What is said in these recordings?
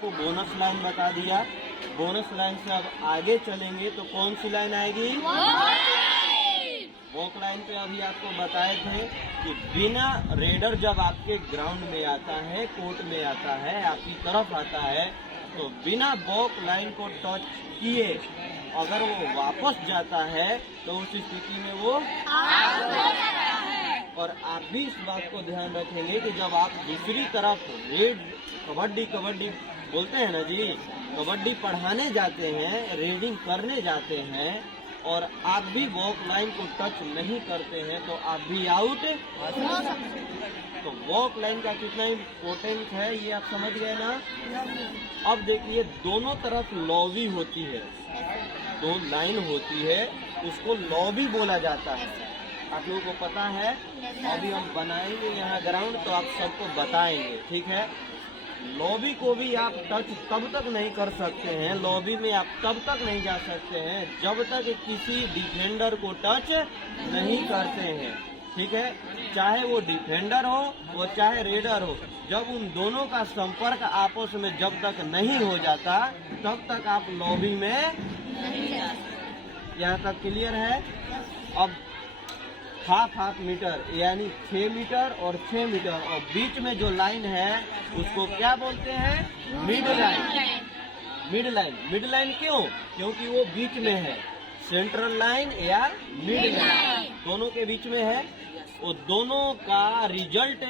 आपको bonus line बता दिया। बोनस लाइन से अब आगे चलेंगे तो कौन सी लाइन आएगी? वॉक लाइन पे अभी आपको बताए थे कि बिना रेडर जब आपके ग्राउंड में आता है, कोर्ट में आता है, आपकी तरफ आता है, तो बिना वॉक लाइन को टच किए अगर वो वापस जाता है तो उस स्थिति में वो और आप भी इस बात को ध्यान रखेंगे कि जब आप दूसरी तरफ रेड कबड्डी बोलते हैं ना जी, कबड्डी पढ़ाने जाते हैं, रेडिंग करने जाते हैं और आप भी वॉक लाइन को टच नहीं करते हैं तो आप भी आउट हो सकते हैं। तो वॉक लाइन का कितना इम्पोर्टेंस है ये आप समझ गए ना। अब देखिए दोनों तरफ लॉबी होती है, दो लाइन होती है, उसको लॉबी बोला जाता है। आप लोगों को पता है, अभी हम बनाएंगे यहाँ ग्राउंड तो आप सबको बताएंगे, ठीक है। लॉबी को भी आप टच तब तक नहीं कर सकते हैं, लॉबी में आप तब तक नहीं जा सकते हैं जब तक किसी डिफेंडर को टच नहीं करते हैं, ठीक है। चाहे वो डिफेंडर हो वो चाहे रेडर हो, जब उन दोनों का संपर्क आपस में जब तक नहीं हो जाता तब तक आप लॉबी में नहीं जा सकते। यहाँ तक क्लियर है। अब हाफ मीटर यानी 6 मीटर और 6 मीटर और बीच में जो लाइन है उसको क्या बोलते हैं? Mid line. मिड लाइन क्यों? क्योंकि वो बीच में है। सेंट्रल लाइन या मिड लाइन दोनों के बीच में है। वो दोनों का रिजल्ट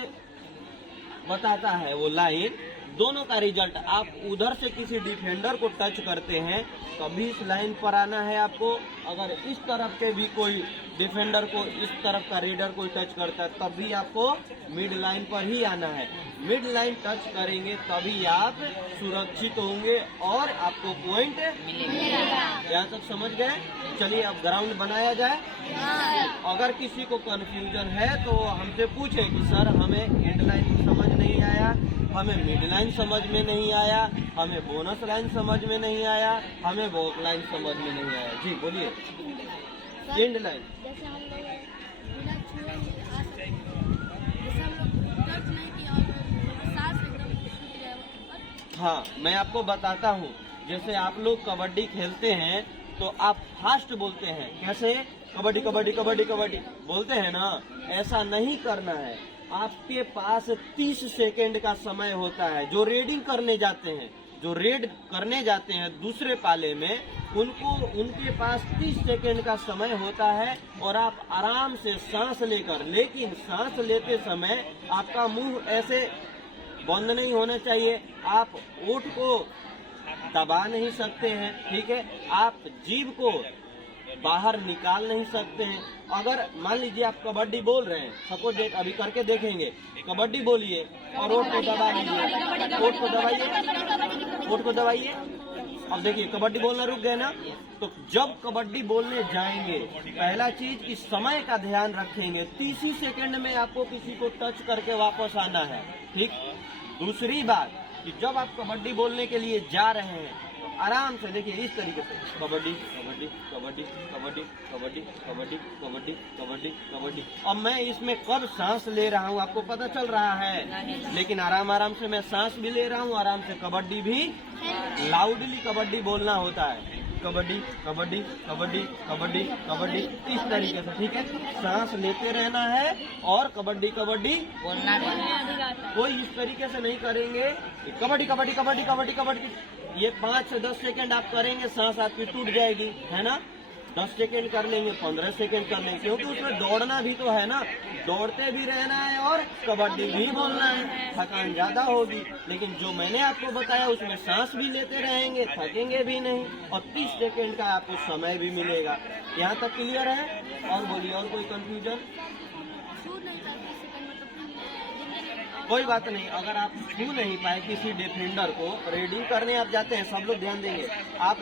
बताता है, वो लाइन दोनों का रिजल्ट। आप उधर से किसी डिफेंडर को टच करते हैं तभी इस लाइन पर आना है आपको। अगर इस तरफ के भी कोई डिफेंडर को इस तरफ का रेडर कोई टच करता है तब भी आपको मिड लाइन पर ही आना है। मिड लाइन टच करेंगे तभी आप सुरक्षित होंगे और आपको पॉइंट मिलेगा। यहाँ तक समझ गए? चलिए अब ग्राउंड बनाया जाए। अगर किसी को कंफ्यूजन है तो हमसे पूछे कि सर हमें एंड लाइन समझ नहीं आया, हमें मिड लाइन समझ में नहीं आया, हमें बोनस लाइन समझ में नहीं आया, हमें वॉक लाइन समझ में नहीं आया। जी बोलिए। एंड लाइन जैसे हम लोग बिना छुए आ सकते हैं, जैसे हम लोग टच नहीं किया और सांस एकदम छूट जाए। हाँ, मैं आपको बताता हूँ। जैसे आप लोग कबड्डी खेलते हैं तो आप फास्ट बोलते हैं, कैसे? कबड्डी कबड्डी कबड्डी कबड्डी बोलते हैं ना, ऐसा नहीं करना है। आपके पास 30 सेकेंड का समय होता है। जो रेडिंग करने जाते हैं, जो रेड करने जाते हैं दूसरे पाले में, उनके पास 30 सेकेंड का समय होता है और आप आराम से सांस लेकर, लेकिन सांस लेते समय आपका मुंह ऐसे बंद नहीं होना चाहिए, आप ओठ को दबा नहीं सकते हैं, ठीक है। आप जीभ को बाहर निकाल नहीं सकते हैं। अगर मान लीजिए आप कबड्डी बोल रहे हैं, सपोज डेट अभी करके देखेंगे, कबड्डी बोलिए और ओठ को दबा लीजिए, ओठ को दबाइए, ओठ को दबाइए। अब देखिए कबड्डी बोलना रुक गए ना। तो जब कबड्डी बोलने जाएंगे पहला चीज कि समय का ध्यान रखेंगे, 30 सेकंड में आपको किसी को टच करके वापस आना है, ठीक। दूसरी बात कि जब आप कबड्डी बोलने के लिए जा रहे हैं तो आराम से देखिए इस तरीके से कबड्डी कबड्डी कबड्डी कबड्डी कबड्डी कबड्डी कबड्डी कबड्डी कबड्डी। अब मैं इसमें कब सांस ले रहा हूँ आपको पता चल रहा है, लेकिन आराम आराम से मैं सांस भी ले रहा हूँ, आराम से कबड्डी भी लाउडली कबड्डी बोलना होता है। कबड्डी कबड्डी कबड्डी कबड्डी कबड्डी इस तरीके से, ठीक है। सांस लेते रहना है और कबड्डी कबड्डी बोलना है। कोई इस तरीके से नहीं करेंगे कबड्डी कबड्डी कबड्डी कबड्डी कबड्डी, ये 5 से 10 सेकंड आप करेंगे सांस आपकी टूट जाएगी, है ना। 10 सेकंड कर लेंगे, 15 सेकंड कर लेंगे, क्योंकि उसमें दौड़ना भी तो है ना, दौड़ते भी रहना है और कबड्डी भी बोलना है, थकान ज्यादा होगी। लेकिन जो मैंने आपको बताया उसमें सांस भी लेते रहेंगे, थकेंगे भी नहीं और 30 सेकंड का आपको समय भी मिलेगा। यहाँ तक क्लियर है? और बोलिए, और कोई कंफ्यूजन? कोई बात नहीं, अगर आप छू नहीं पाए किसी डिफेंडर को, रेडिंग करने आप जाते हैं, सब लोग ध्यान देंगे, आप